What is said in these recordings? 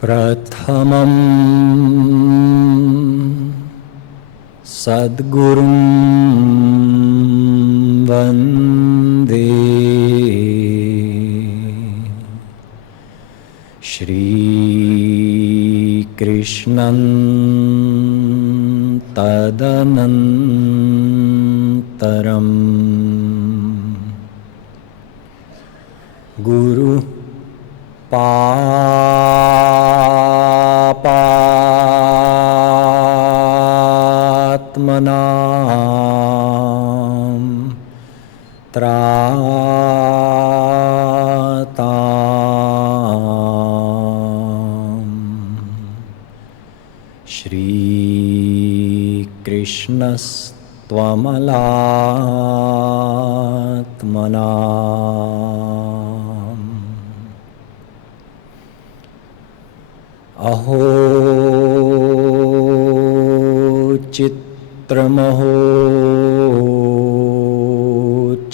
प्रथमं सद्गुरुं वन्दे श्रीकृष्णं तदनन्तरं गुरु पापात्मनां त्रातां श्रीकृष्णस्त्वमलात्मना अहो चित्रमहो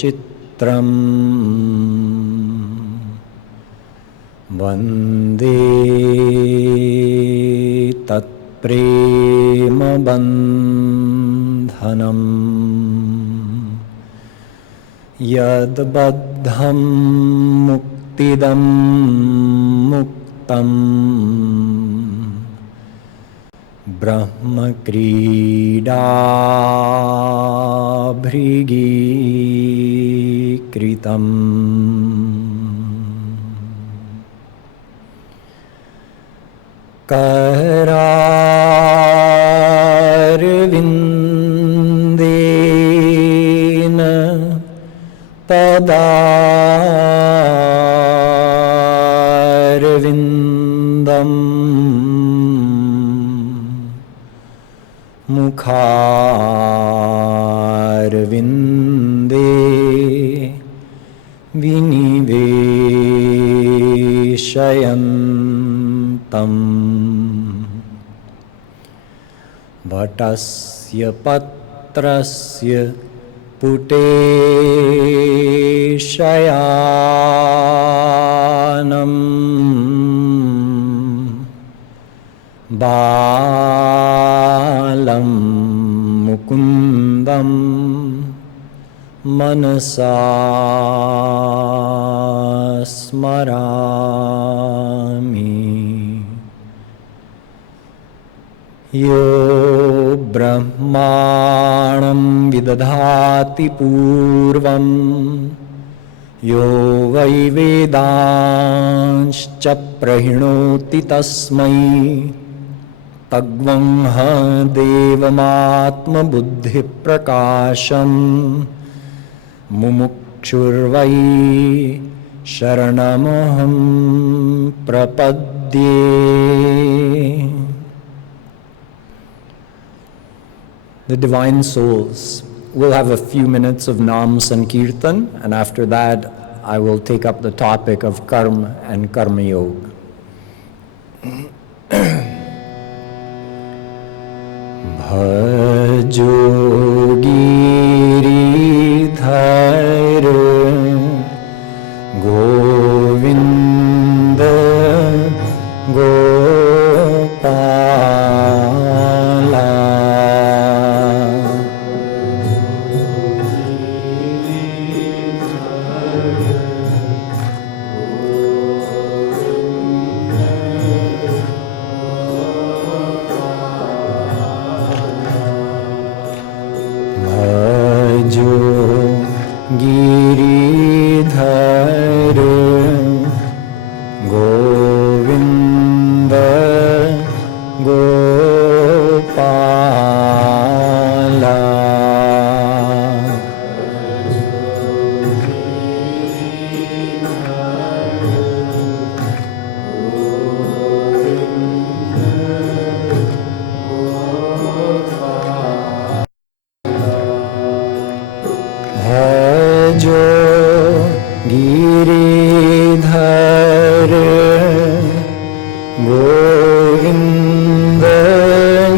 चित्रम् वन्दे तत्प्रेमबन्धनम् यद्बद्धं मुक्तिदं मुक्तम् ब्रह्मक्रीडाभृगीकृतम् करारविन्देन पदारविन्दम् मुखारविन्दे विनिवेशयन्तम् वटस्य पत्रस्य पुटेशयानम् बालं मुकुन्दं मनसा स्मरामि यो ब्रह्माणं विदधाति पूर्वं यो वै वेदांश्च प्रहिणोति तस्मै तग्वंह देवमात्मबुद्धिप्रकाशम् मुमुक्षुर्वै शरणमहं प्रपद्ये। The divine souls will have a few minutes of Nam Sankirtan, and after that I will take up the topic of Karma and Karma Yoga. Bhajo Giridhar Govinda Gopala Giridhar Govinda Gopala Bhajo Giridhar Govinda Gopala Bhajo Giridhar Govinda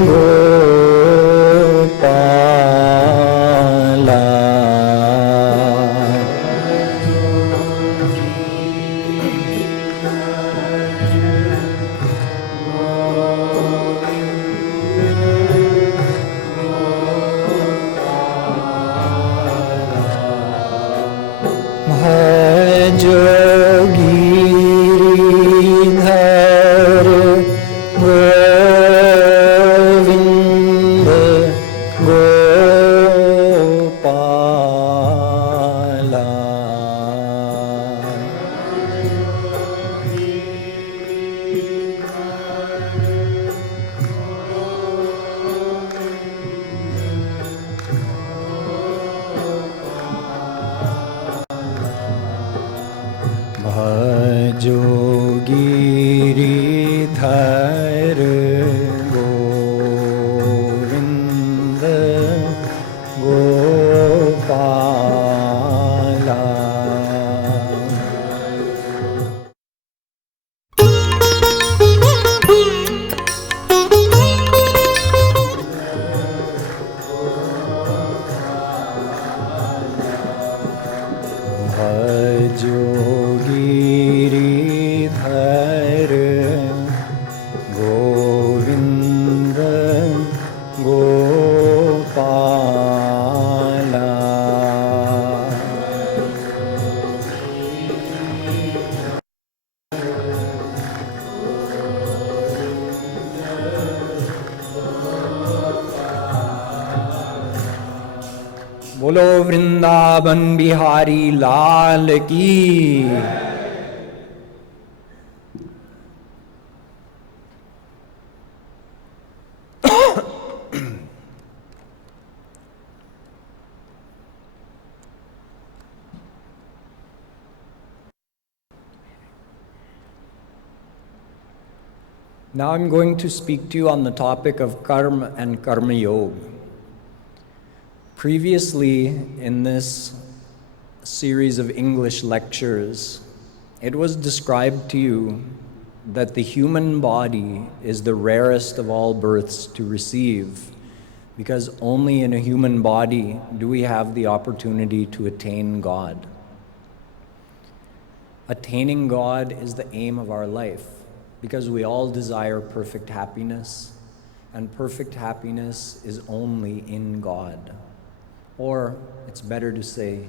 Gopala भजो गिरिधर गोविंद गोपाला। बोलो वृंदावन बिहारी लाल की। Now I'm going to speak to you on the topic of karma and karma yoga. Previously, in this series of English lectures, it was described to you that the human body is the rarest of all births to receive, because only in a human body do we have the opportunity to attain God. Attaining God is the aim of our life, because we all desire perfect happiness, and perfect happiness is only in God. Or, it's better to say,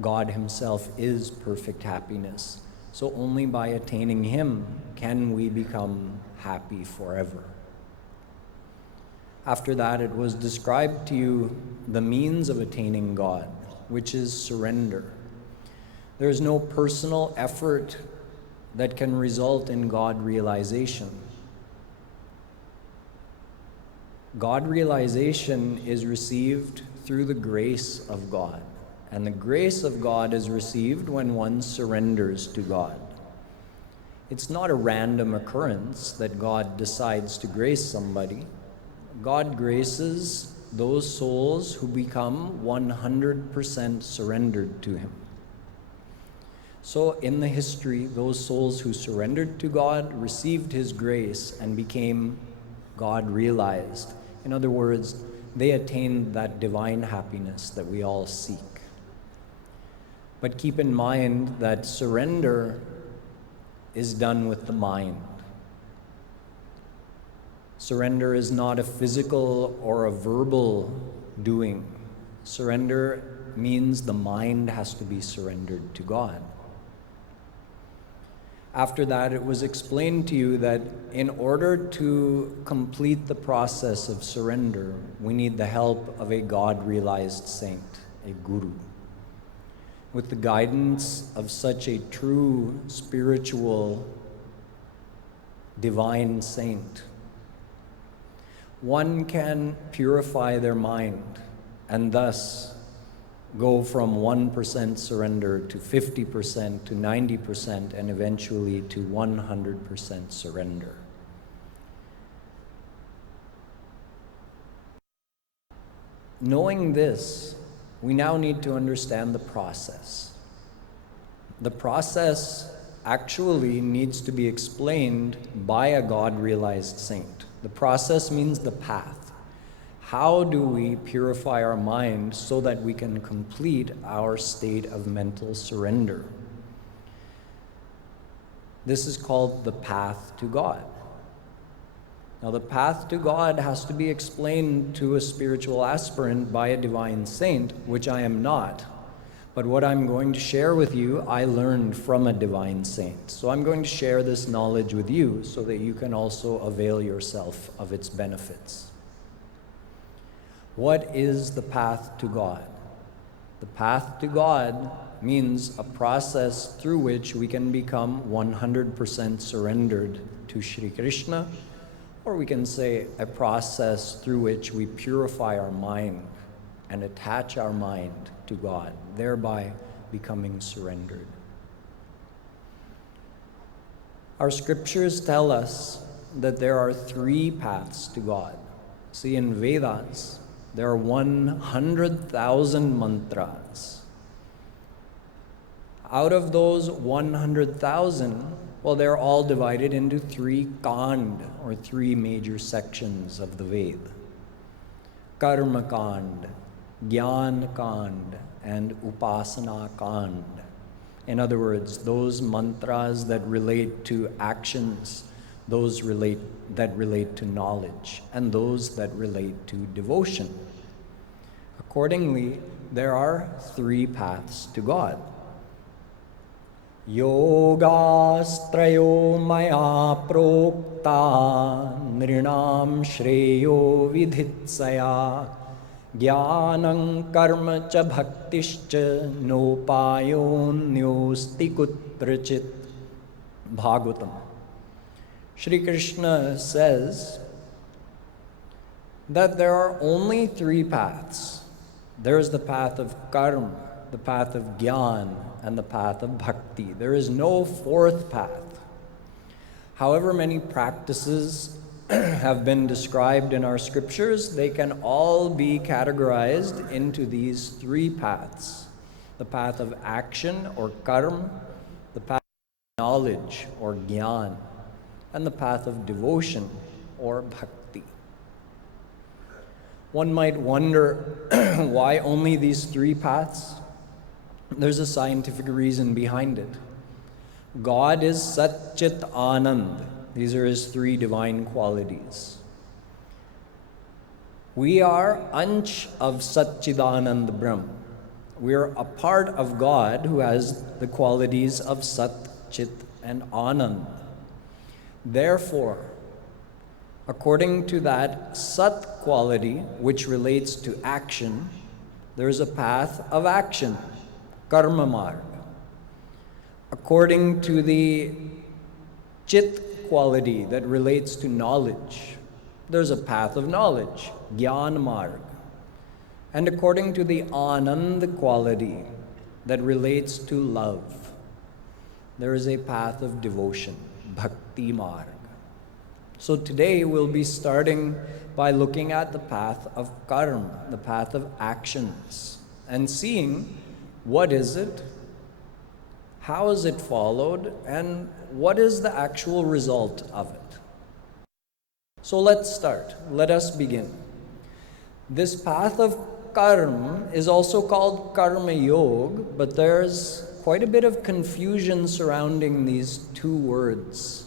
God Himself is perfect happiness. So only by attaining Him can we become happy forever. After that, it was described to you the means of attaining God, which is surrender. There is no personal effort that can result in God realization. God realization is received through the grace of God. And the grace of God is received when one surrenders to God. It's not a random occurrence that God decides to grace somebody. God graces those souls who become 100% surrendered to Him. So in the history, those souls who surrendered to God received His grace and became God realized. In other words, they attained that divine happiness that we all seek. But keep in mind that surrender is done with the mind. Surrender is not a physical or a verbal doing. Surrender means the mind has to be surrendered to God. After that, it was explained to you that in order to complete the process of surrender, we need the help of a God-realized saint, a guru. With the guidance of such a true spiritual divine saint, one can purify their mind and thus go from 1% surrender to 50% to 90% and eventually to 100% surrender. Knowing this, we now need to understand the process. The process actually needs to be explained by a God-realized saint. The process means the path. How do we purify our mind so that we can complete our state of mental surrender? This is called the path to God. Now, the path to God has to be explained to a spiritual aspirant by a divine saint, which I am not. But what I'm going to share with you, I learned from a divine saint. So I'm going to share this knowledge with you so that you can also avail yourself of its benefits. What is the path to God? The path to God means a process through which we can become 100% surrendered to Shri Krishna, or we can say a process through which we purify our mind and attach our mind to God, thereby becoming surrendered. Our scriptures tell us that there are 3 paths to God. See, in Vedas, there are 100,000 mantras. Out of those 100,000, well, they're all divided into 3 kand, or 3 major sections of the Veda. Karma kand, Jnana kand, and Upasana Kand. In other words, those mantras that relate to actions, those that relate to knowledge, and those that relate to devotion. Accordingly, there are 3 paths to God. Yogastrayo maya prokta nrinam shreyo vidhitsaya jnanam karma cha bhaktischa nopayonyosti kutrachit. Bhagavatam. Shri Krishna says that there are only 3 paths. There is the path of karma, the path of jnana, and the path of bhakti. There is no 4th path. However many practices have been described in our scriptures, they can all be categorized into these 3 paths. The path of action or karma, the path of knowledge or jnana, and the path of devotion or bhakti. One might wonder why only these 3 paths? There's a scientific reason behind it. God is Sat Chit Anand. These are his 3 divine qualities. We are Ansh of Satchidanand Brahm. We are a part of God who has the qualities of Sat, Chit, and Anand. Therefore, according to that Sat quality, which relates to action, there is a path of action, karma marga. According to the Chit quality that relates to knowledge, there's a path of knowledge, jnana marga. And according to the Anand quality that relates to love, there is a path of devotion, bhakti marga. So today we'll be starting by looking at the path of karma, the path of actions, and seeing what is it, how is it followed, and what is the actual result of it. So let's start. Let us begin. This path of karma is also called karma yoga, but there's quite a bit of confusion surrounding these 2 words.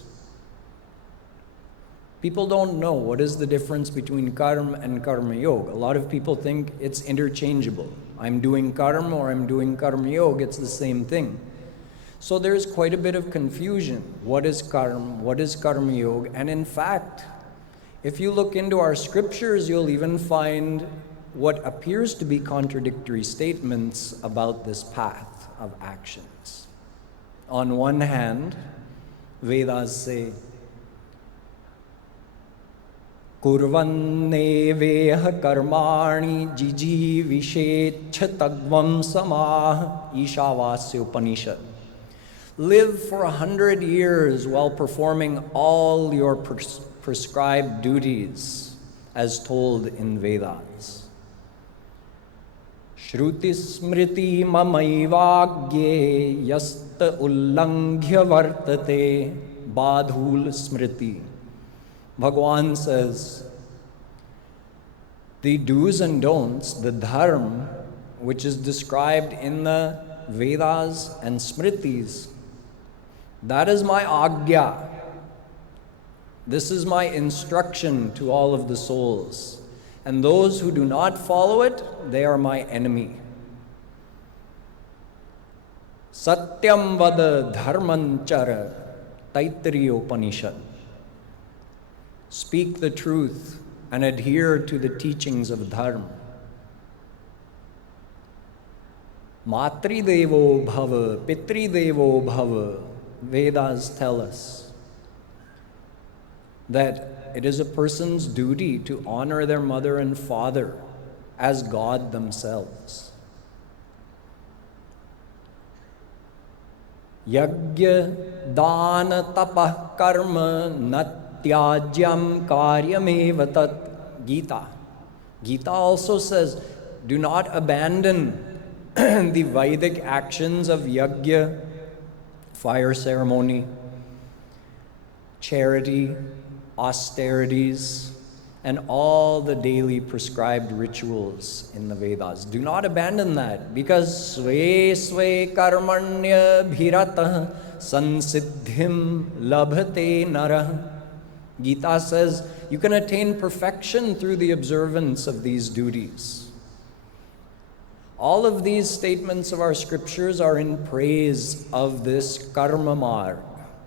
People don't know what is the difference between karma and karma yoga. A lot of people think it's interchangeable. I'm doing karma or I'm doing karma yoga, it's the same thing. So there's quite a bit of confusion. What is karma? What is karma yoga? And in fact, if you look into our scriptures, you'll even find what appears to be contradictory statements about this path of actions. On one hand, Vedas say, Kurvanneveha karmani jiji vishecha tagvam samah Ishavasya Upanishad. Live for 100 years while performing all your prescribed duties as told in Vedas. Shruti smriti mamaivagye yasta ullanghya vartate badhul smriti. Bhagwan says, the do's and don'ts, the Dham, which is described in the Vedas and Smritis, that is my Agya. This is my instruction to all of the souls. And those who do not follow it, they are my enemy. Satyam vada dharmanchara Taittiriya Upanishad. Speak the truth and adhere to the teachings of Dharma. Matri Devo Bhava, Pitri Devo Bhava. Vedas tell us that it is a person's duty to honor their mother and father as God themselves. Yagya dana tapah karma natyajyam karyameva tat. Gita. Gita also says, do not abandon the Vedic actions of yajna, fire ceremony, charity, austerities, and all the daily prescribed rituals in the Vedas. Do not abandon that, because sve sve karmanya bhiratah sansiddhim labhate narah. Gita says you can attain perfection through the observance of these duties. All of these statements of our scriptures are in praise of this karma marg,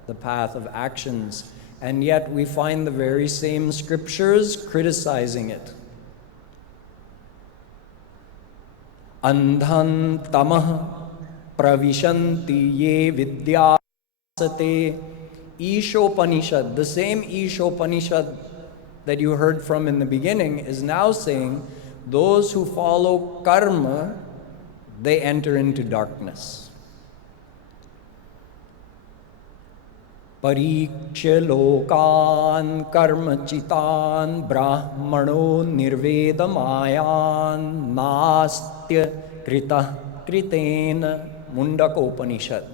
the path of actions, and yet we find the very same scriptures criticizing it. Andhan tamah pravishanti ye vidyasate. Ishopanishad, the same Ishopanishad that you heard from in the beginning, is now saying those who follow karma, they enter into darkness. Pariksha lokan karma chitan brahmano nirvedamayan nastya krita kritena Mundakopanishad.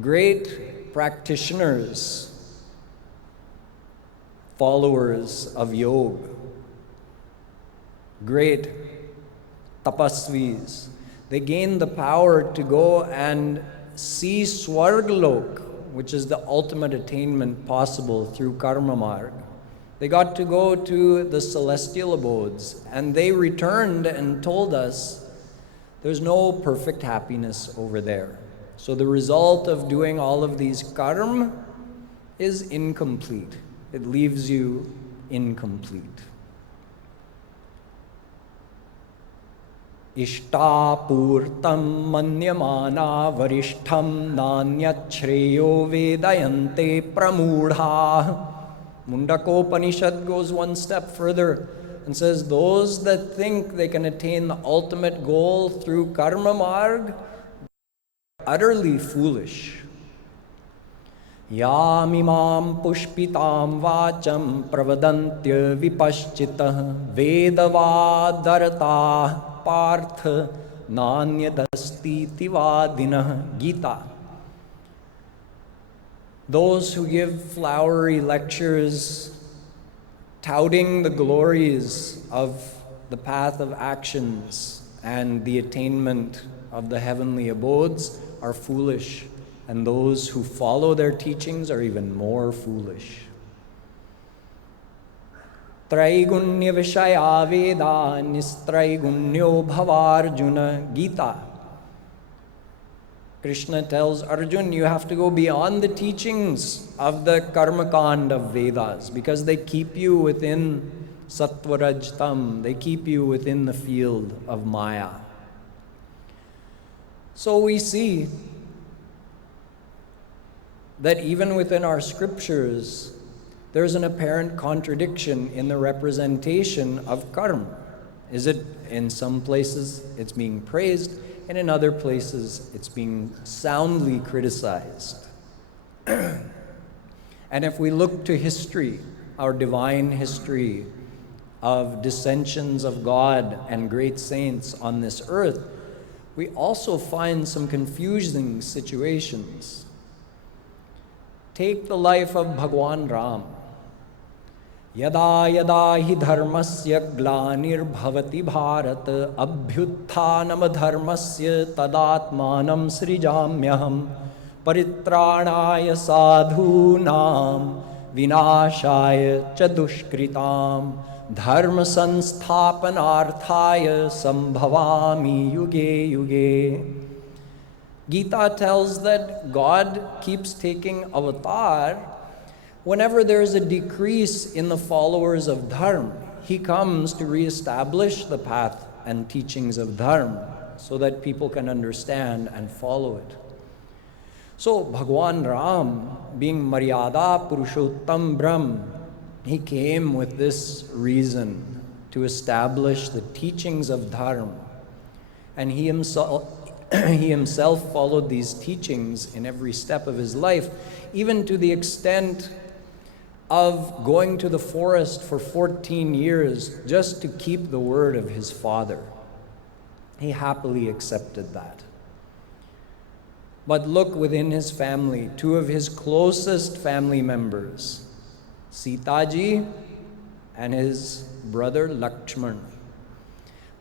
Great practitioners, followers of yoga, great tapasvis, they gained the power to go and see Swargalok, which is the ultimate attainment possible through karma marg. They got to go to the celestial abodes, and they returned and told us there's no perfect happiness over there. So the result of doing all of these karma is incomplete. It leaves you incomplete. Ishtapurtam manyamana varishtham nanyachreyo vedayante pramudha. Mundakopanishad goes one step further and says those that think they can attain the ultimate goal through karma marg, utterly foolish. Yamimam pushpitam vacham pravadantya vipaschitah vedavadarata partha nanyadastiti vadinah. Gita. Those who give flowery lectures touting the glories of the path of actions and the attainment of the heavenly abodes are foolish, and those who follow their teachings are even more foolish. Traigunya vishaya veda nistraigunnyo bhavarjuna. Gita. Krishna tells Arjun, you have to go beyond the teachings of the karmakand of Vedas, because they keep you within sattvarajtam, they keep you within the field of Maya. So we see that even within our scriptures, there's an apparent contradiction in the representation of karma. Is it in some places it's being praised, and in other places it's being soundly criticized? And if we look to history, our divine history of dissensions of God and great saints on this earth, we also find some confusing situations. Take the life of Bhagwan Ram. Yada yada hi dharmasya glanir bhavati bharat abhyutthanam dharmasya tadatmanam srijamyaham paritranaya sadhunam vinashaya cha dushkritam dharma sansthapanarthaya sambhavami yuge yuge. Gita tells that God keeps taking avatar. Whenever there is a decrease in the followers of Dharma, he comes to reestablish the path and teachings of Dharma so that people can understand and follow it. So Bhagwan Ram, being Maryada Purushottam Brahm, he came with this reason to establish the teachings of Dharma. And he himself followed these teachings in every step of his life, even to the extent of going to the forest for 14 years just to keep the word of his father. He happily accepted that. But look within his family, two of his closest family members, Sita ji and his brother Lakshman.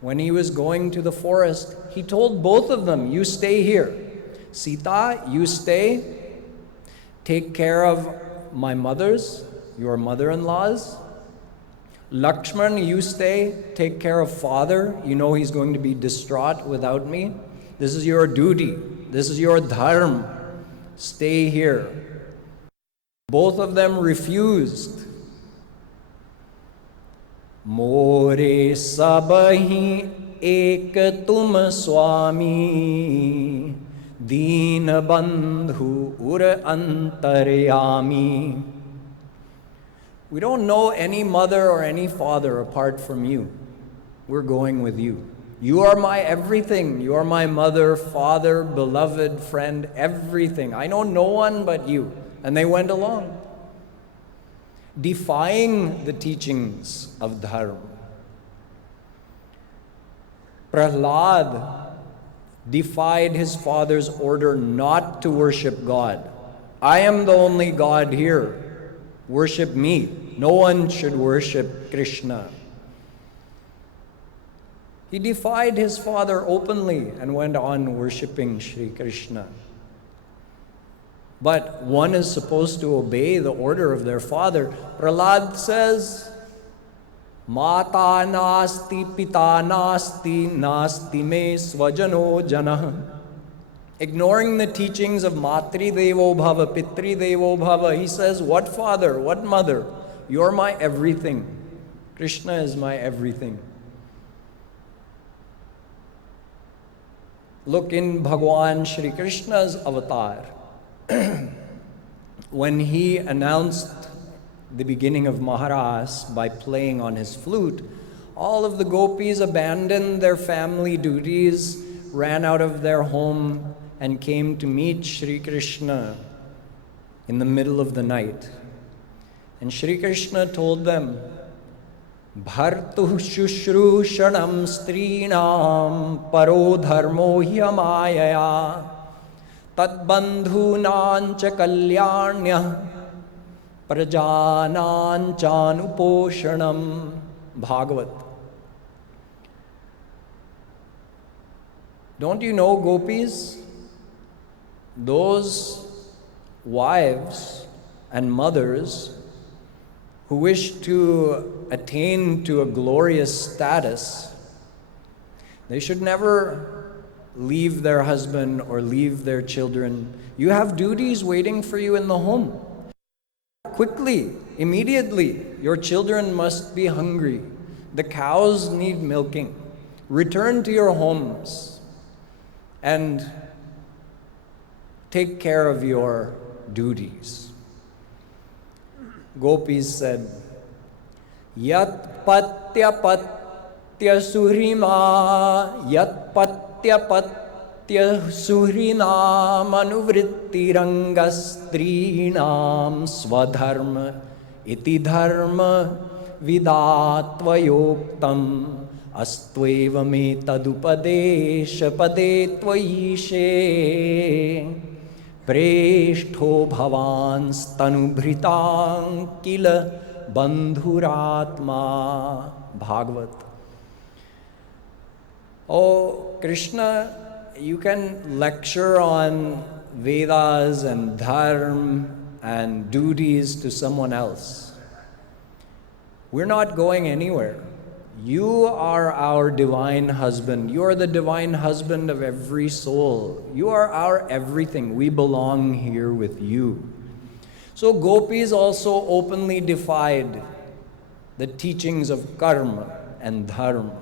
When he was going to the forest, he told both of them, you stay here. Sita, you stay, take care of my mothers, your mother-in-laws. Lakshman, you stay, take care of father. You know he's going to be distraught without me. This is your duty. This is your dharma. Stay here. Both of them refused. More sabahi ek tum swami, deen bandhu ur antaryami. We don't know any mother or any father apart from you. We're going with you. You are my everything. You are my mother, father, beloved friend, everything. I know no one but you. And they went along, defying the teachings of Dharma. Prahlad defied his father's order not to worship God. I am the only God here. Worship me. No one should worship Krishna. He defied his father openly and went on worshipping Sri Krishna. But one is supposed to obey the order of their father. Prahlad says, Mata nasti pita nasti nasti me svajano janah. Ignoring the teachings of Matri Devo Bhava, Pitri Devo Bhava, he says, what father, what mother? You're my everything. Krishna is my everything. Look in Bhagwan Shri Krishna's avatar. When he announced the beginning of Maharas by playing on his flute, all of the gopis abandoned their family duties, ran out of their home, and came to meet Shri Krishna in the middle of the night. And Shri Krishna told them, Bhartu shushrushanam strinam paro dharmo hyamayaya tadbandhunan cha kalyanya prajanan chanuposhanam. Bhagavat. Don't you know, gopis? Those wives and mothers who wish to attain to a glorious status, they should never leave their husband or leave their children. You have duties waiting for you in the home. Quickly, immediately, your children must be hungry. The cows need milking. Return to your homes and take care of your duties. Gopis said, Yat patya patya surima, yat patya patya surina manuvritti rangastrinam swadharma iti dharma vidatvayoktam astveva me tadupadesha pade tvayishe Preshtho bhavan stanubhritang kila bandhuratma. Bhagavat. Oh, Krishna, you can lecture on Vedas and Dharma and duties to someone else. We're not going anywhere. You are our divine husband. You are the divine husband of every soul. You are our everything. We belong here with you. So gopis also openly defied the teachings of karma and dharma.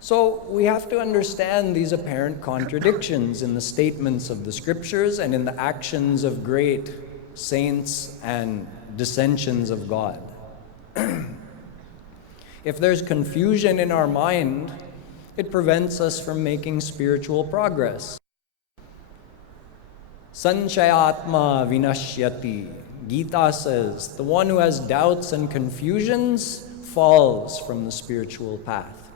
So we have to understand these apparent contradictions in the statements of the scriptures and in the actions of great saints and dissensions of God. If there's confusion in our mind, it prevents us from making spiritual progress. Sanshayatma vinashyati. Gita says, the one who has doubts and confusions falls from the spiritual path.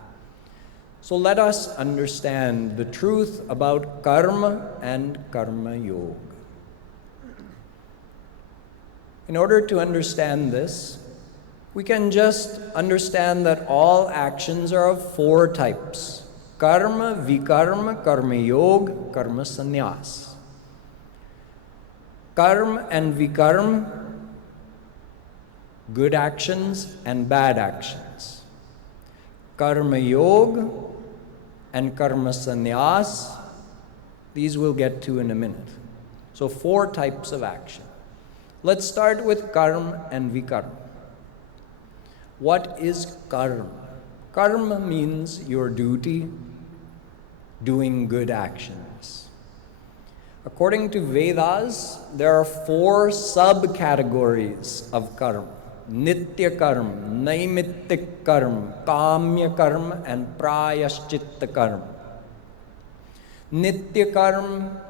So let us understand the truth about karma and karma yoga. In order to understand this, we can just understand that all actions are of four types: karma, vikarma, karma yoga, karma sanyasa. Karma and vikarma, good actions and bad actions. Karma yoga and karma sannyas, these we'll get to in a minute. So four types of action. Let's start with karma and vikarma. What is karma? Karma means your duty, doing good actions. According to Vedas, there are four subcategories of karma: nitya karma, naimittik karma, kamya karma, and prayashchitta karma. Nitya karma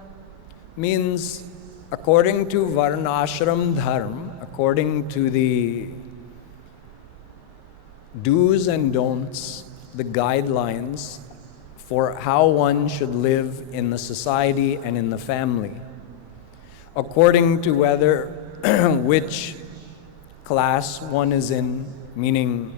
means according to varnashram dharma, according to the do's and don'ts, the guidelines for how one should live in the society and in the family, according to whether which class one is in, meaning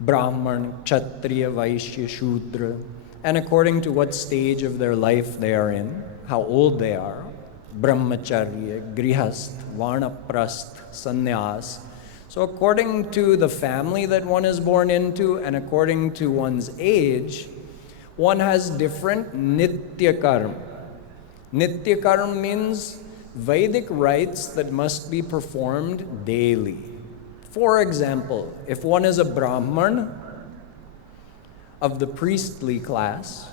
Brahman, Kshatriya, Vaishya, Shudra, and according to what stage of their life they are in, how old they are, Brahmacharya, Grihast, Vanaprasth, Sannyas. So according to the family that one is born into and according to one's age, one has different nitya karma. Nitya karma means Vedic rites that must be performed daily. For example, if one is a Brahman of the priestly class,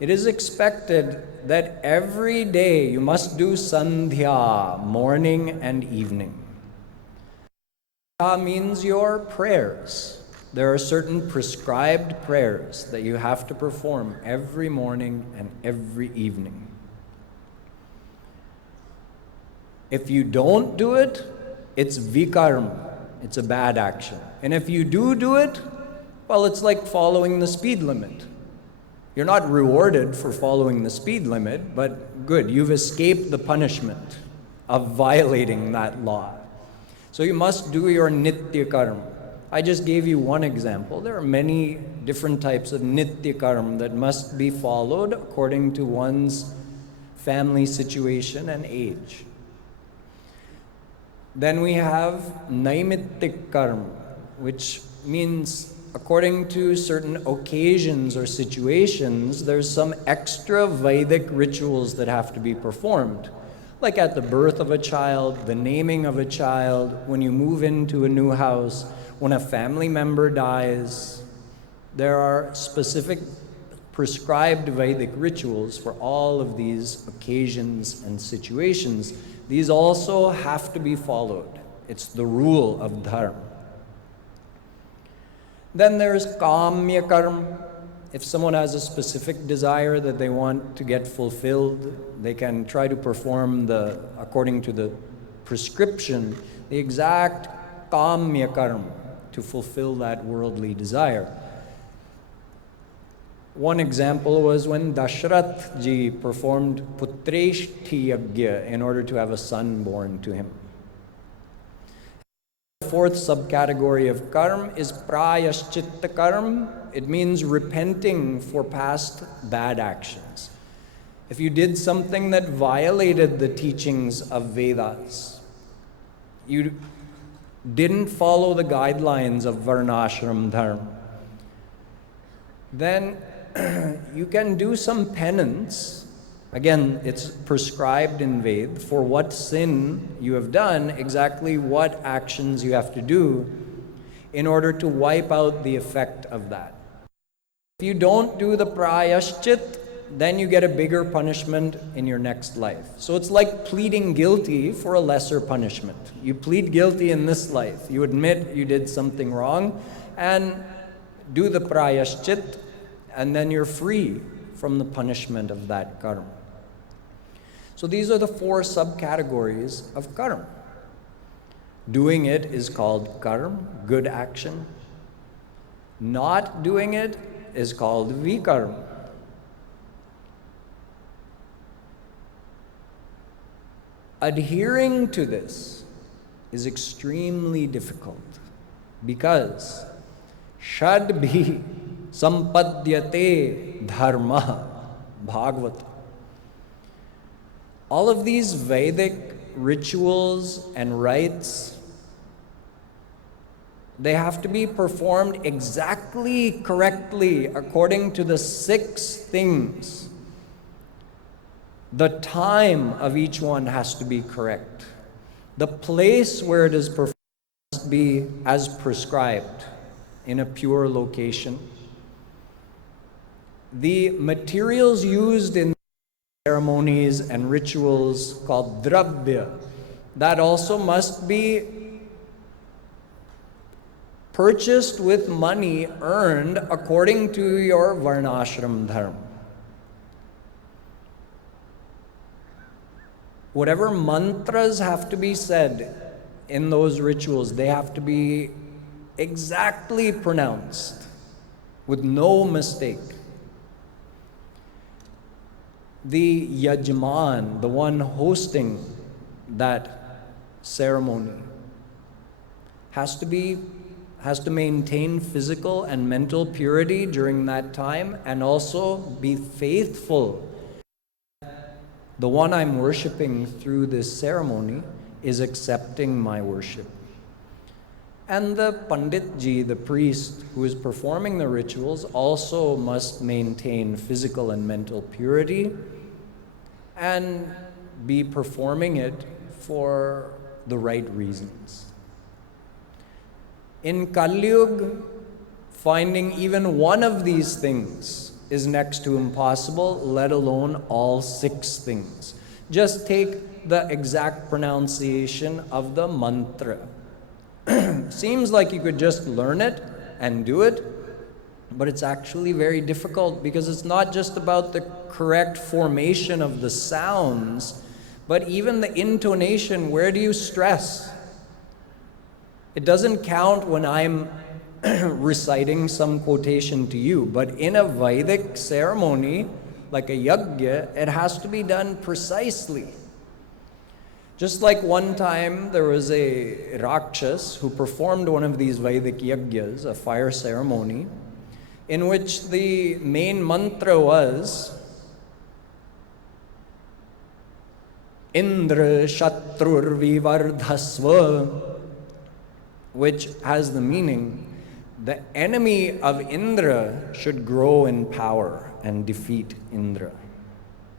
it is expected that every day you must do sandhya, morning and evening. Sandhya means your prayers. There are certain prescribed prayers that you have to perform every morning and every evening. If you don't do it, it's vikarma. It's a bad action. And if you do it, well, it's like following the speed limit. You're not rewarded for following the speed limit, but good, you've escaped the punishment of violating that law. So you must do your nitya karma. I just gave you one example. There are many different types of nitya karma that must be followed according to one's family situation and age. Then we have naimittik karma, which means according to certain occasions or situations, there's some extra Vedic rituals that have to be performed. Like at the birth of a child, the naming of a child, when you move into a new house, when a family member dies. There are specific prescribed Vedic rituals for all of these occasions and situations. These also have to be followed. It's the rule of Dham. Then there's kamya karma. If someone has a specific desire that they want to get fulfilled, they can try to perform according to the prescription, the exact kamya karma to fulfill that worldly desire. One example was when Dashrath ji performed Putreshti Yagya in order to have a son born to him. The fourth subcategory of karma is prayashchitta karma. It means repenting for past bad actions. If you did something that violated the teachings of Vedas, you didn't follow the guidelines of Varnashram Dharma, then you can do some penance. Again, it's prescribed in Ved for what sin you have done, exactly what actions you have to do in order to wipe out the effect of that. If you don't do the prayashchit, then you get a bigger punishment in your next life. So it's like pleading guilty for a lesser punishment. You plead guilty in this life. You admit you did something wrong and do the prayashchit, and then you're free from the punishment of that karma. So these are the four subcategories of karma. Doing it is called karma, good action. Not doing it is called vikarma. Adhering to this is extremely difficult because shadbhi sampadyate dharma bhagavata. All of these Vedic rituals and rites, they have to be performed exactly correctly according to the 6 things. The time of each one has to be correct. The place where it is performed must be as prescribed in a pure location. The materials used in ceremonies and rituals called dravya, that also must be purchased with money earned according to your varnashram dharma. Whatever mantras have to be said in those rituals, they have to be exactly pronounced with no mistake. The yajman, the one hosting that ceremony, has to maintain physical and mental purity during that time and also be faithful. The one I'm worshiping through this ceremony is accepting my worship. And the Panditji, the priest who is performing the rituals, also must maintain physical and mental purity and be performing it for the right reasons. In Kali Yuga, finding even one of these things is next to impossible, let alone all 6 things. Just take the exact pronunciation of the mantra. Seems like you could just learn it and do it, but it's actually very difficult because it's not just about the correct formation of the sounds, but even the intonation. Where do you stress? It doesn't count when I'm reciting some quotation to you, but in a Vedic ceremony, like a yajna, it has to be done precisely. Just like one time there was a Rakshas who performed one of these Vedic yajnas, a fire ceremony, in which the main mantra was Indra Shatrur Vivardhasva, which has the meaning, the enemy of Indra should grow in power and defeat Indra,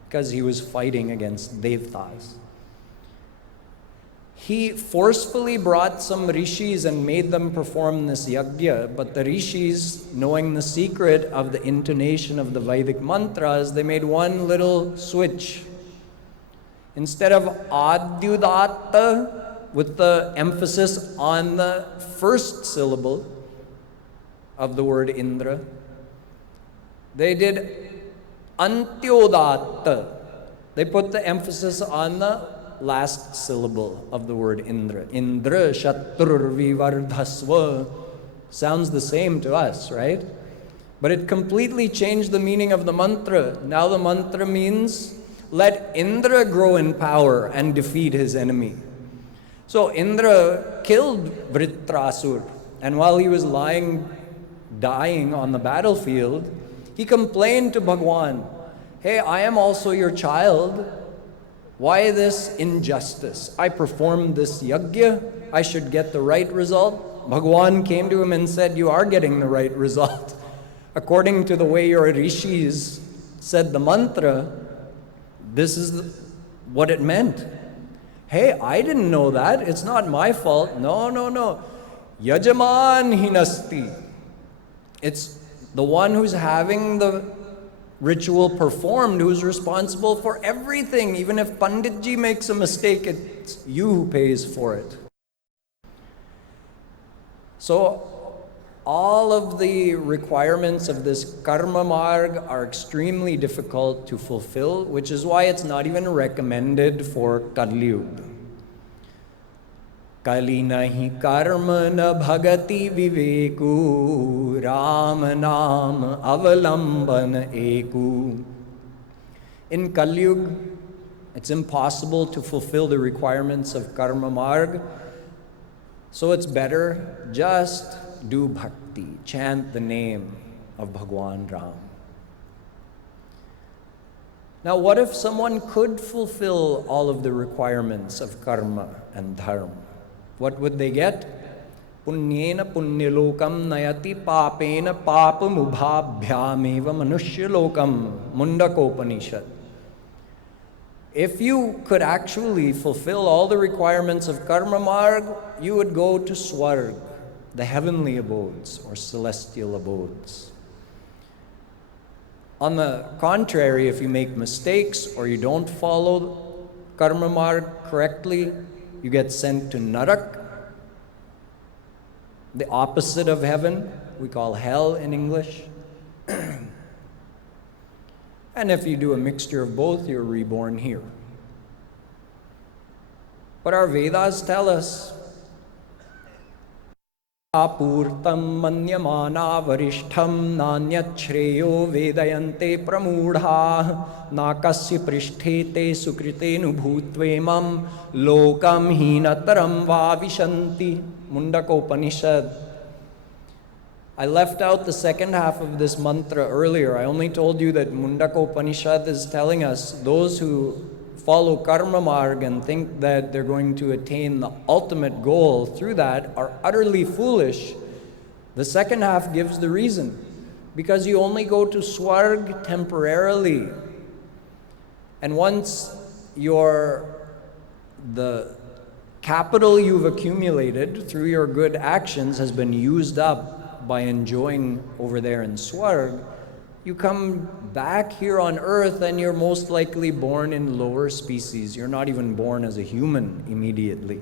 because he was fighting against Devtas. He forcefully brought some rishis and made them perform this yajna, but the rishis, knowing the secret of the intonation of the Vedic mantras, they made one little switch. Instead of adyudatta, with the emphasis on the first syllable of the word Indra, they did antyodatta. They put the emphasis on the last syllable of the word Indra. Indra Shatrur Vivardhasva sounds the same to us, right? But it completely changed the meaning of the mantra. Now the mantra means, let Indra grow in power and defeat his enemy. So Indra killed Vritrasur, and while he was dying on the battlefield, he complained to Bhawan, hey, I am also your child. Why this injustice? I performed this yajna, I should get the right result. Bhagwan came to him and said, you are getting the right result. According to the way your rishis said the mantra, this is what it meant. Hey, I didn't know that. It's not my fault. No. Yajaman hinasti. It's the one who's having the ritual performed who's responsible for everything. Even if Panditji makes a mistake, it's you who pays for it. So all of the requirements of this karma marg are extremely difficult to fulfill, which is why it's not even recommended for Kali Yuga. Kali nahi karma na bhagati viveku, Ram naam avalamban eku. In Kali Yuga, it's impossible to fulfill the requirements of karma marg, so it's better just do bhakti, chant the name of Bhagwan Ram. Now, what if someone could fulfill all of the requirements of karma and dharma? What would they get? Punyena punyalokam nayati papena papamubhabhyameva manushyalokam, Mundakopanishad. If you could actually fulfill all the requirements of karma marg, you would go to Swarg, the heavenly abodes or celestial abodes. On the contrary, if you make mistakes or you don't follow karma marg correctly, you get sent to Narak, the opposite of heaven, we call hell in English. And if you do a mixture of both, you're reborn here. But our Vedas tell us, apurtam manyamana varishtham nanyat shreyo vedayante pramudha nakasya pristhete sukritenu bhutvemam lokam hinataram vavishanti. Mundakopanishad. I left out the second half of this mantra earlier. I only told you that Mundakopanishad is telling us those who follow karma marg and think that they're going to attain the ultimate goal through that are utterly foolish. The second half gives the reason. Because you only go to Swarg temporarily. And once the capital you've accumulated through your good actions has been used up by enjoying over there in Swarg, you come back here on earth and you're most likely born in lower species. You're not even born as a human immediately.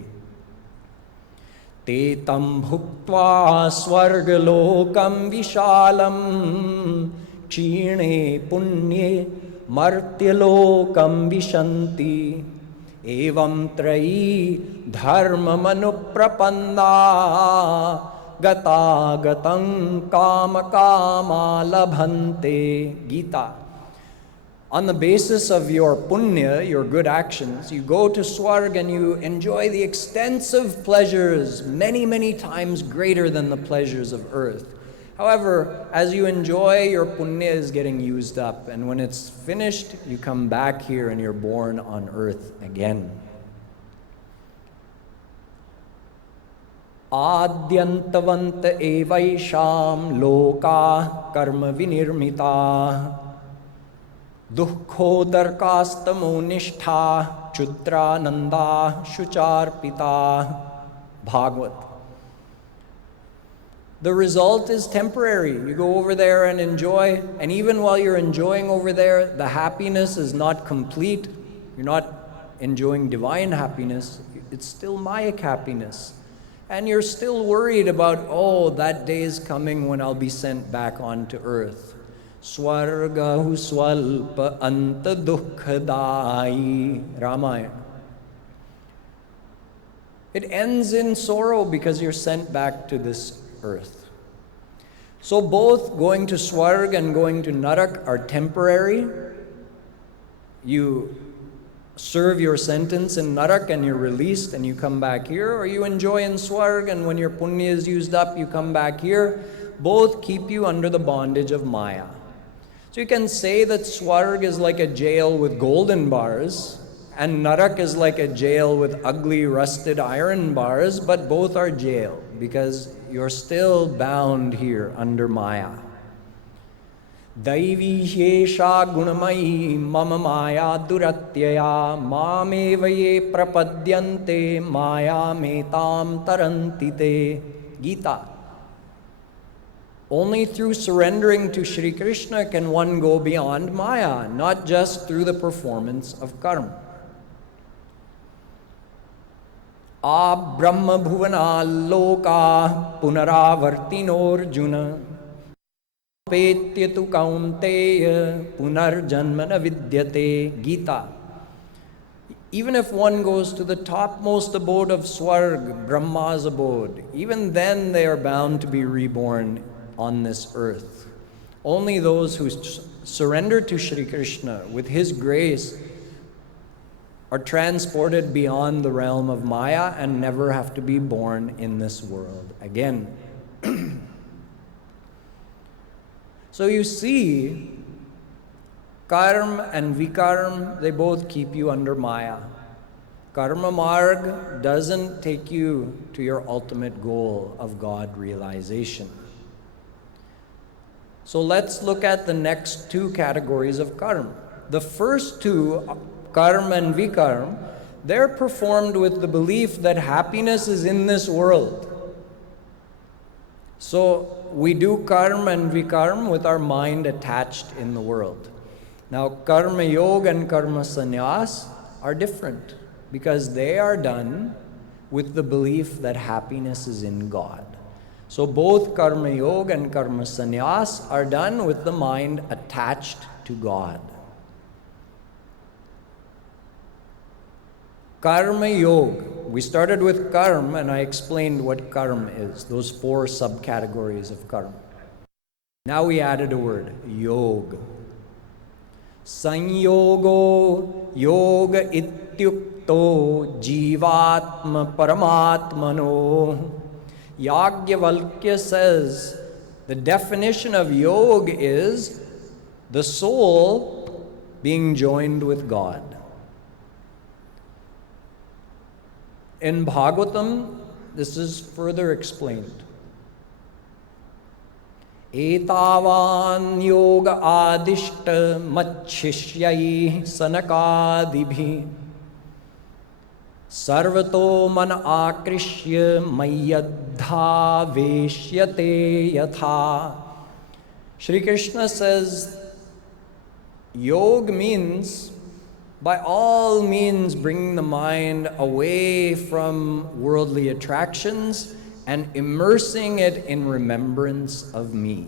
Te tam bhuktva swargalokam vishalam kshine punye martyalokam vishanti evam trayi dharma manuprapanda gata gatam kama kama labhante. Gita. On the basis of your punya, your good actions, you go to Swarg and you enjoy the extensive pleasures, many, many times greater than the pleasures of earth. However, as you enjoy, your punya is getting used up, and when it's finished, you come back here and you're born on earth again. Adyantavanta evaisham loka karma vinirmita dukkhodarkastamo nishtha chudrananda shucharpita. Bhagavad. The result is temporary. You go over there and enjoy, and even while you're enjoying over there, the happiness is not complete. You're not enjoying divine happiness. It's still Maya happiness. And you're still worried about, oh, that day is coming when I'll be sent back onto earth. Swargahu swalpa anta dukkhadai. Ramayana. It ends in sorrow because you're sent back to this earth. So both going to Swarg and going to Narak are temporary. You serve your sentence in Narak and you're released and you come back here, or you enjoy in Swarg and when your punya is used up, you come back here. Both keep you under the bondage of Maya. So you can say that Swarg is like a jail with golden bars, and Narak is like a jail with ugly rusted iron bars, but both are jail because you're still bound here under Maya. Daivi shesha gunamayi mama maya duratyaya mameva ye prapadyante maya metam tarantite. Gita. Only through surrendering to Shri Krishna can one go beyond Maya, not just through the performance of karma. Brahma bhuvana loka punaravartinorjuna petyatu kaunteya punarjanmana vidyate. Gita. Even if one goes to the topmost abode of Swarg, Brahma's abode, even then they are bound to be reborn on this earth. Only those who surrender to Shri Krishna with His grace are transported beyond the realm of Maya and never have to be born in this world again. So you see, karma and vikarma, they both keep you under Maya. Karma marg doesn't take you to your ultimate goal of God realization. So let's look at the next two categories of karma. The first two, karma and vikarma, they're performed with the belief that happiness is in this world. So we do karma and vikarma with our mind attached in the world. Now, karma yoga and karma sannyas are different because they are done with the belief that happiness is in God. So both karma yoga and karma sannyas are done with the mind attached to God. Karma yoga. We started with karma and I explained what karma is, those four subcategories of karma. Now we added a word, yoga. Sanyogo yoga ityukto jivatma paramatmano. Yagyavalkya says the definition of yoga is the soul being joined with God. In Bhagavatam, this is further explained. Etavan yoga adishta machishyai sanakadibhi sarvato man akrishya mayyadha veshyate yatha. Shri Krishna says, yoga means by all means bringing the mind away from worldly attractions and immersing it in remembrance of me.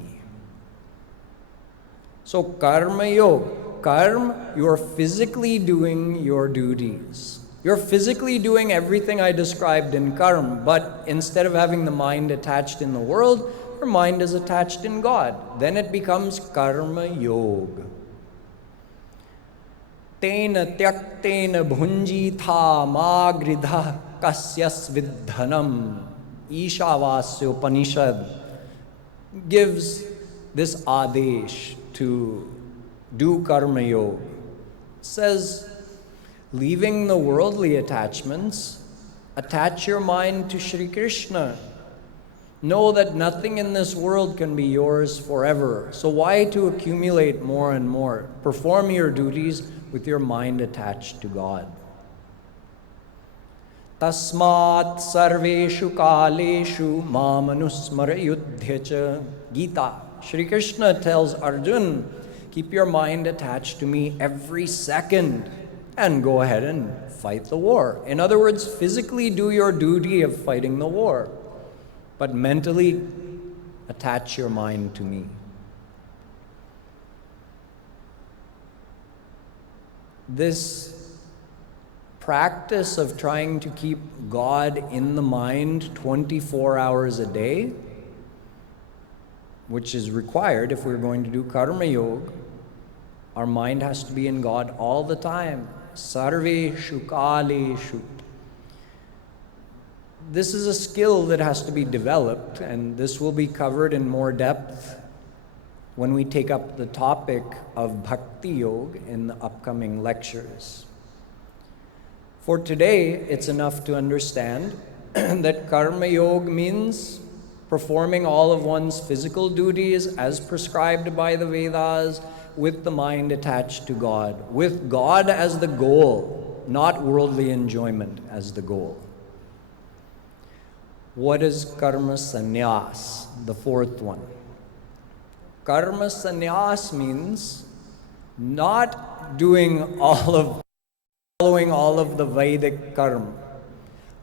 So karma yoga, karma, you're physically doing your duties. You're physically doing everything I described in karma, but instead of having the mind attached in the world, your mind is attached in God. Then it becomes karma yoga. Tena tyaktena bhunjitha magridha kasyas vidhanam. Ishavasya Upanishad gives this adesh to do karma yoga. It says, leaving the worldly attachments, attach your mind to Shri Krishna. Know that nothing in this world can be yours forever. So why to accumulate more and more? Perform your duties with your mind attached to God. Tasmat sarveshu kaleshu mamanusmara yudhyacha. Gita. Shri Krishna tells Arjuna, keep your mind attached to me every second and go ahead and fight the war. In other words, physically do your duty of fighting the war, but mentally attach your mind to me. This practice of trying to keep God in the mind 24 hours a day, which is required if we're going to do karma yoga, our mind has to be in God all the time. Sarveshu kaleshu. This is a skill that has to be developed, and this will be covered in more depth when we take up the topic of Bhakti Yoga in the upcoming lectures. For today, it's enough to understand that Karma Yoga means performing all of one's physical duties as prescribed by the Vedas with the mind attached to God, with God as the goal, not worldly enjoyment as the goal. What is Karma Sannyas, the fourth one? Karma Sannyas means not doing following all of the Vedic karma,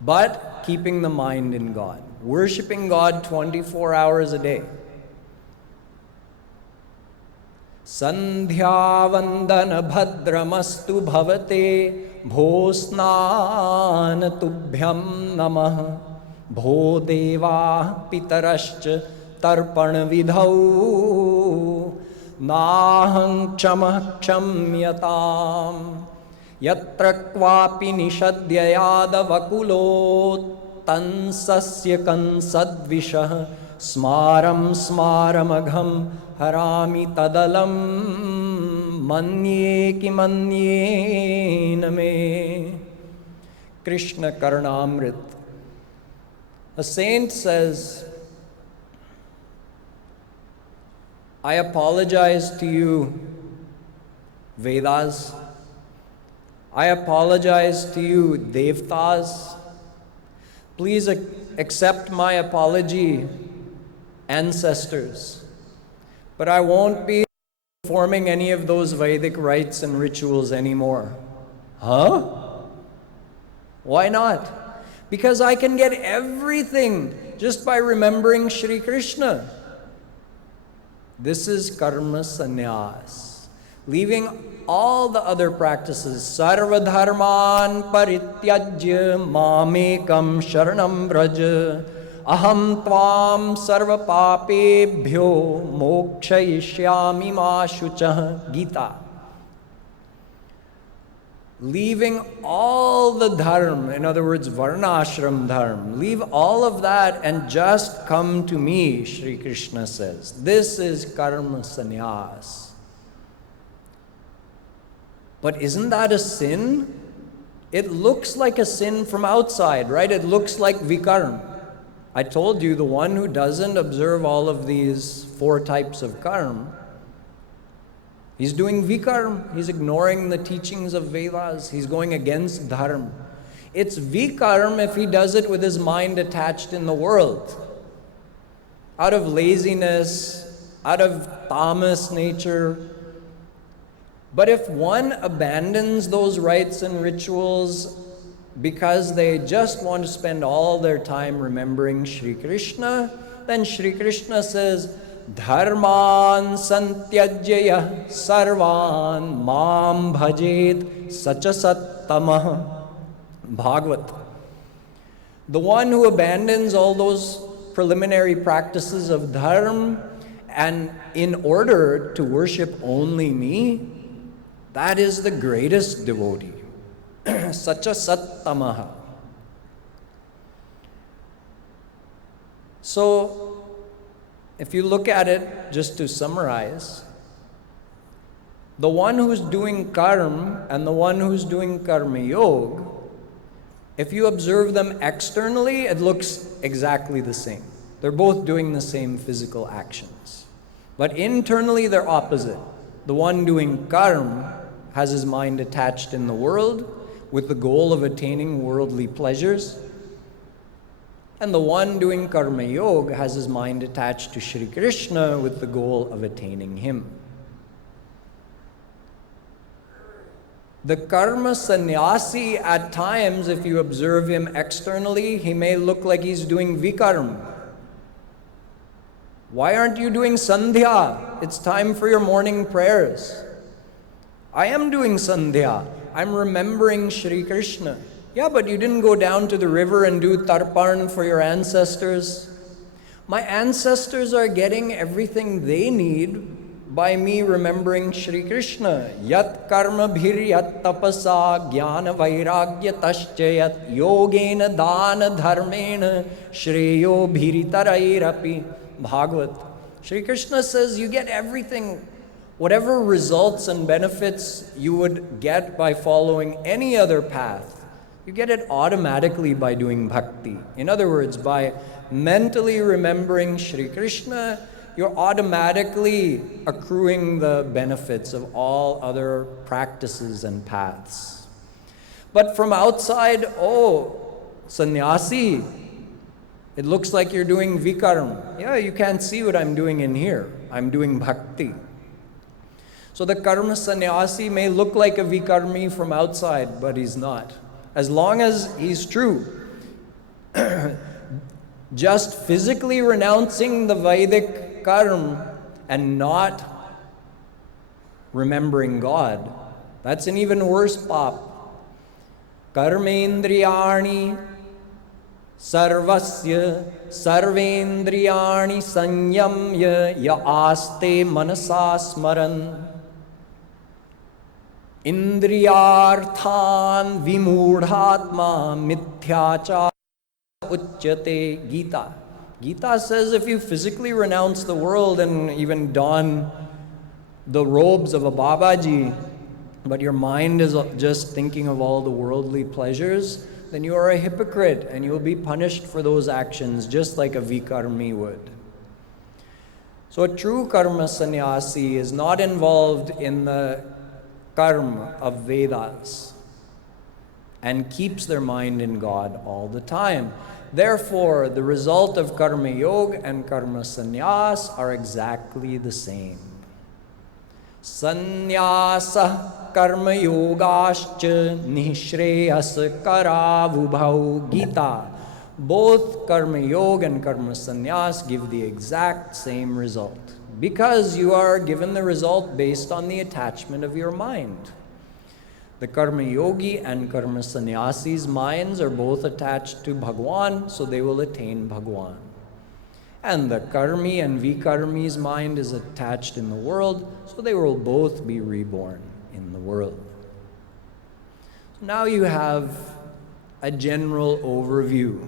but keeping the mind in God, worshiping God 24 hours a day. Sandhya-vandana bhadramastu bhavate bhosnan tubhyam namah bho deva pitarascha tarpan vidhau naham kshamah kshamyatam yatra kvapi nishadya yadavakulot tansasya kansadvishah smaram smaramagham harami tadalam manye ki manye name. Krishna Karnamrit. A saint says, I apologize to you, Vedas. I apologize to you, Devtas. Please accept my apology, ancestors. But I won't be performing any of those Vedic rites and rituals anymore. Huh? Why not? Because I can get everything just by remembering Shri Krishna. This is karma sannyas. Leaving all the other practices. Sarva dharman parityajya mamekam sharanam vraja aham tvam sarva papebhyo mokshayishyami ma shuchah. Gita. Leaving all the dharma, in other words, varnashram dharma, leave all of that and just come to me, Shri Krishna says. This is karma sannyas. But isn't that a sin? It looks like a sin from outside, right? It looks like vikarma. I told you the one who doesn't observe all of these 4 types of karma, he's doing vikarma. He's ignoring the teachings of Vedas. He's going against dharma. It's vikarma if he does it with his mind attached in the world. Out of laziness, out of tamas nature. But if one abandons those rites and rituals because they just want to spend all their time remembering Shri Krishna, then Shri Krishna says, Dharman santyajya sarvan mam bhajet sacha sattamah. Bhagavat. The one who abandons all those preliminary practices of dharma and in order to worship only me, that is the greatest devotee. Sacha sattamaha. So, if you look at it, just to summarize, the one who's doing karma and the one who's doing karma yoga, if you observe them externally, it looks exactly the same. They're both doing the same physical actions. But internally, they're opposite. The one doing karma has his mind attached in the world with the goal of attaining worldly pleasures. And the one doing karma yoga has his mind attached to Shri Krishna with the goal of attaining him. The karma sannyasi, at times, if you observe him externally, he may look like he's doing vikarma. Why aren't you doing sandhya? It's time for your morning prayers. I am doing sandhya. I'm remembering Shri Krishna. Yeah, but you didn't go down to the river and do tarpan for your ancestors. My ancestors are getting everything they need by me remembering Shri Krishna. Yat karma bhir yat tapasa jnana vairagya taschayat yogena dana dharmena shreyo bhiritarairapi. Bhagavat. Shri Krishna says you get everything, whatever results and benefits you would get by following any other path. You get it automatically by doing bhakti. In other words, by mentally remembering Shri Krishna, you're automatically accruing the benefits of all other practices and paths. But from outside, oh, sannyasi, it looks like you're doing vikarma. Yeah, you can't see what I'm doing in here. I'm doing bhakti. So the karma sannyasi may look like a vikarmi from outside, but he's not. As long as he's true. Just physically renouncing the Vedic karma and not remembering God. That's an even worse pop. Karmendriyani sarvasya sarvendriyani sanyamya ya aste manasa smaran indriyarthan vimudhatma mithyachara uchyate. Gita says if you physically renounce the world and even don the robes of a Babaji, but your mind is just thinking of all the worldly pleasures, then you are a hypocrite and you will be punished for those actions just like a vikarmi would. So a true karma sannyasi is not involved in the karma of Vedas and keeps their mind in God all the time. Therefore, the result of karma yoga and karma sannyas are exactly the same. Sanyasa karma yogascha nishreyas karavubhau. Gita. Both karma yoga and karma sannyas give the exact same result because you are given the result based on the attachment of your mind. The karma yogi and karma sannyasi's minds are both attached to Bhagwan, so they will attain Bhagwan. And the karmi and vikarmi's mind is attached in the world, so they will both be reborn in the world. So now you have a general overview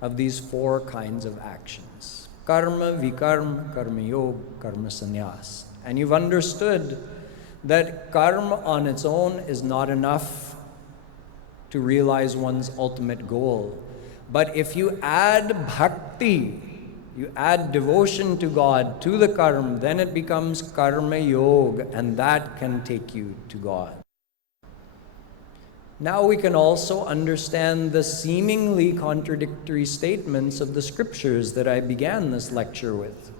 of these four kinds of actions: karma, vikarma, karma yoga, karma sannyas. And you've understood that karma on its own is not enough to realize one's ultimate goal. But if you add bhakti, you add devotion to God to the karma, then it becomes karma yoga, and that can take you to God. Now we can also understand the seemingly contradictory statements of the scriptures that I began this lecture with.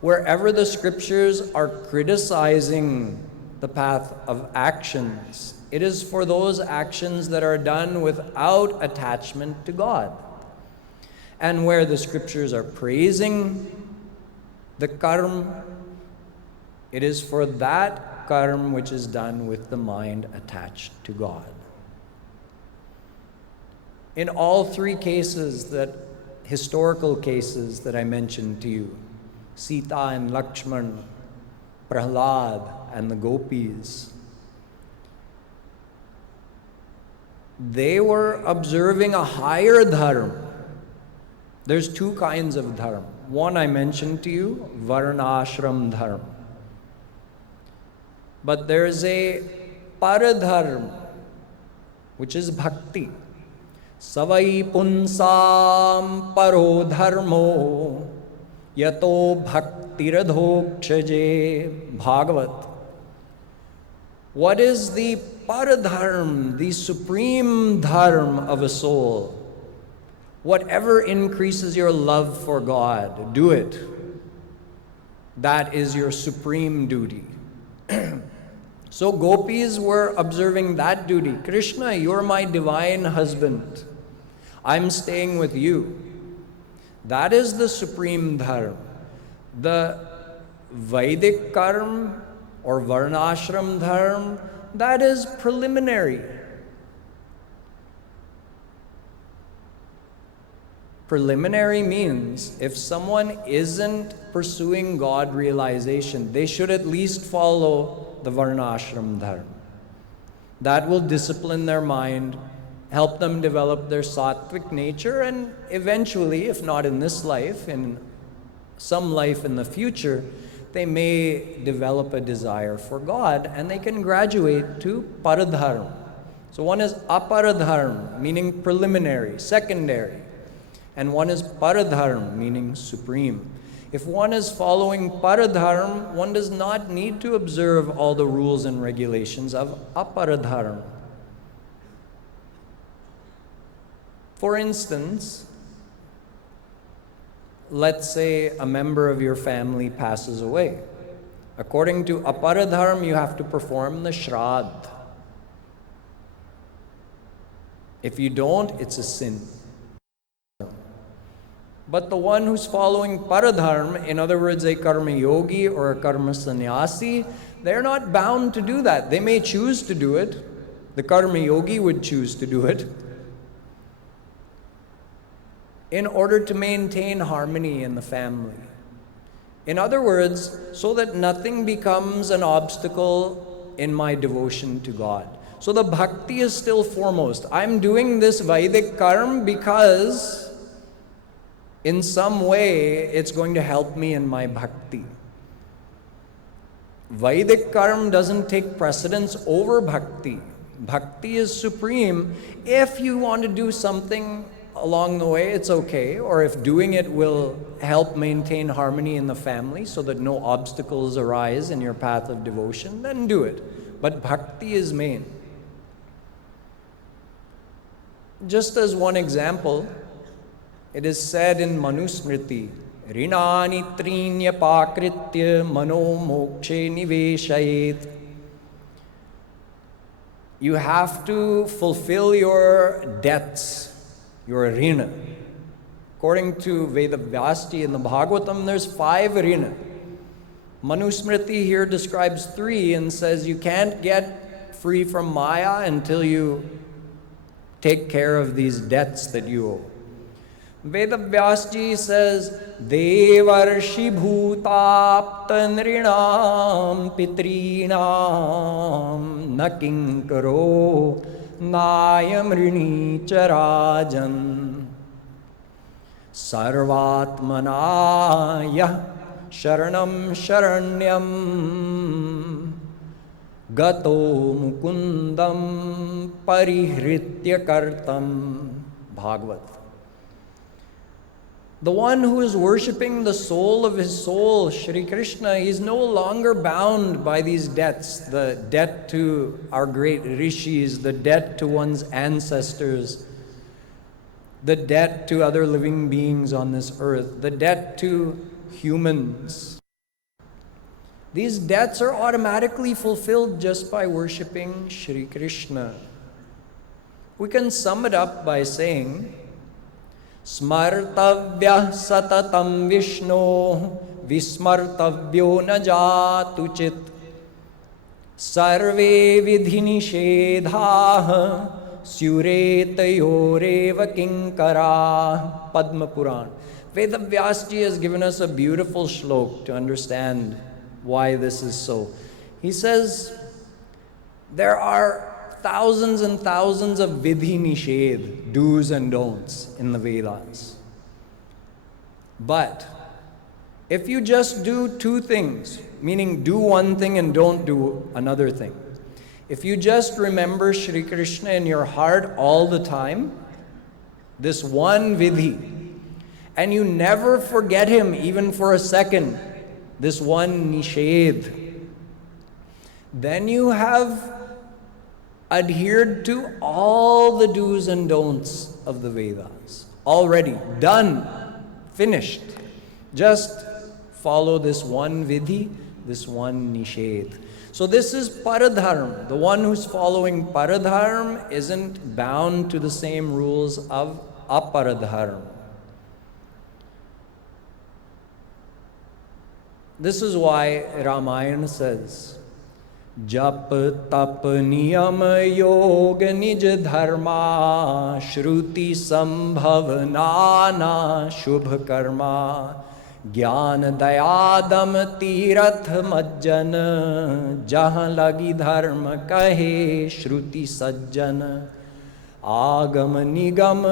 Wherever the scriptures are criticizing the path of actions, it is for those actions that are done without attachment to God. And where the scriptures are praising the karma, it is for that karma which is done with the mind attached to God. In all three cases, historical cases that I mentioned to you, Sita and Lakshman, Prahlad and the gopis, they were observing a higher dharma. There's two kinds of dharma. One I mentioned to you, varnashram dharma. But there's a paradharma, which is bhakti. Savai punsam paro dharmo yato bhaktiradhokshaje. Bhagavat. What is the paradharma, the supreme dharma of a soul? Whatever increases your love for God, do it. That is your supreme duty. So gopis were observing that duty. Krishna, you're my divine husband. I'm staying with you. That is the supreme dharma. The Vedic karma or varnashram dharma, that is preliminary. Preliminary means if someone isn't pursuing God realization, they should at least follow the varnashram dharma. That will discipline their mind, help them develop their sattvic nature, and eventually, if not in this life, in some life in the future, they may develop a desire for God and they can graduate to paradharma. So one is aparadharma, meaning preliminary, secondary. And one is paradharma, meaning supreme. If one is following paradharma, one does not need to observe all the rules and regulations of aparadharma. For instance, let's say a member of your family passes away. According to aparadharma, you have to perform the Sharad. If you don't, it's a sin. But the one who's following paradharma, in other words, a karma yogi or a karma sannyasi, they're not bound to do that. They may choose to do it. The karma yogi would choose to do it in order to maintain harmony in the family. In other words, so that nothing becomes an obstacle in my devotion to God. So the bhakti is still foremost. I'm doing this Vedic karma because in some way it's going to help me in my bhakti. Vedic karma doesn't take precedence over bhakti. Bhakti is supreme. If you want to do something along the way, it's okay. Or if doing it will help maintain harmony in the family so that no obstacles arise in your path of devotion, then do it. But bhakti is main. Just as one example, it is said in Manusmriti, Rinani trinya pakritya mano mokshe niveshayet. You have to fulfill your debts, your rina. According to Vedic in the Bhagavatam, there's 5 rina. Manusmriti here describes 3 and says you can't get free from Maya until you take care of these debts that you owe. Vedavyasji says, Devarshi bhutapta nrinam pitrinam nakinkaro nayamrini charajan sarvatmanaya sharanam sharanyam gato mukundam parihritya kartam. Bhagavat. The one who is worshipping the soul of his soul, Shri Krishna, he's no longer bound by these debts. The debt to our great rishis, the debt to one's ancestors, the debt to other living beings on this earth, the debt to humans. These debts are automatically fulfilled just by worshipping Shri Krishna. We can sum it up by saying, Smartavya satatam Vishno Vismartavyo na jatuchit Sarve vidhinishedhah Syuretayoreva kinkara. Padma Puran. Vedavyasji has given us a beautiful shlok to understand why this is so. He says, there are thousands and thousands of vidhi nishedh, do's and don'ts in the Vedas. But if you just do 2 things, meaning do one thing and don't do another thing, if you just remember Shri Krishna in your heart all the time, this one vidhi, and you never forget him even for a second, this one nishedh, then you have adhered to all the do's and don'ts of the Vedas. Already done, finished. Just follow this one vidhi, this one nishedh. So this is paradharma. The one who's following paradharma isn't bound to the same rules of aparadharma. This is why Ramayana says, Jap tap niyam yog nij dharma shruti sambhav nana shubh karma Gyan dayadam tirath majjan jahan lagi dharma kahe shruti sajjan Agam nigam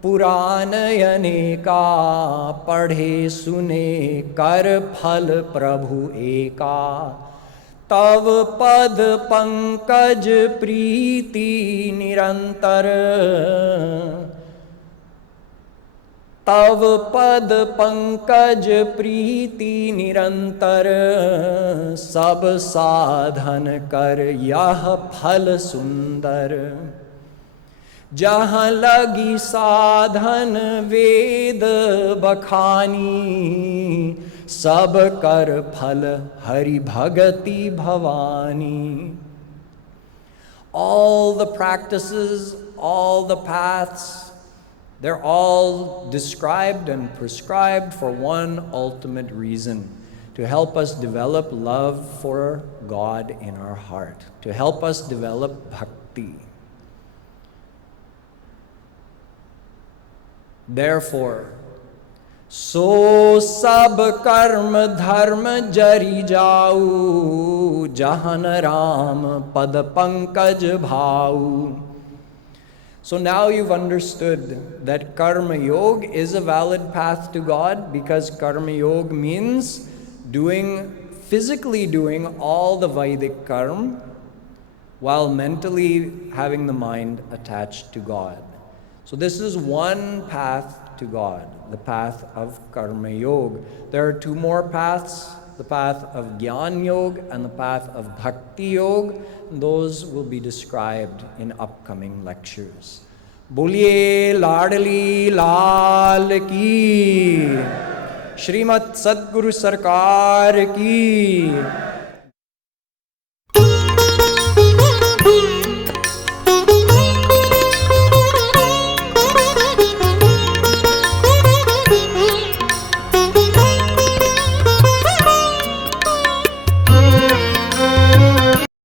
पुराण अनेका पढ़े सुने कर फल प्रभु एका तव पद पंकज प्रीति निरंतर तव पद पंकज प्रीति निरंतर सब साधन कर यह फल सुंदर जहाँ लगी साधन वेद बखानी सब कर फल हरि भगति Bhavani. All the practices, all the paths, They're all described and prescribed for one ultimate reason: to help us develop love for God in our heart, to help us develop bhakti. Therefore, so sab karm dharma jari jau, jahan ram pad pankaj bhau. So now you've understood that karma yoga is a valid path to God, because karma yoga means physically doing all the Vedic karma while mentally having the mind attached to God. So this is one path to God, the path of karma yoga. There are two more paths, the path of Jnana Yoga and the path of Bhakti Yoga. Those will be described in upcoming lectures. Boliye Ladli Lal ki, Shrimat Sadguru Sarkar ki.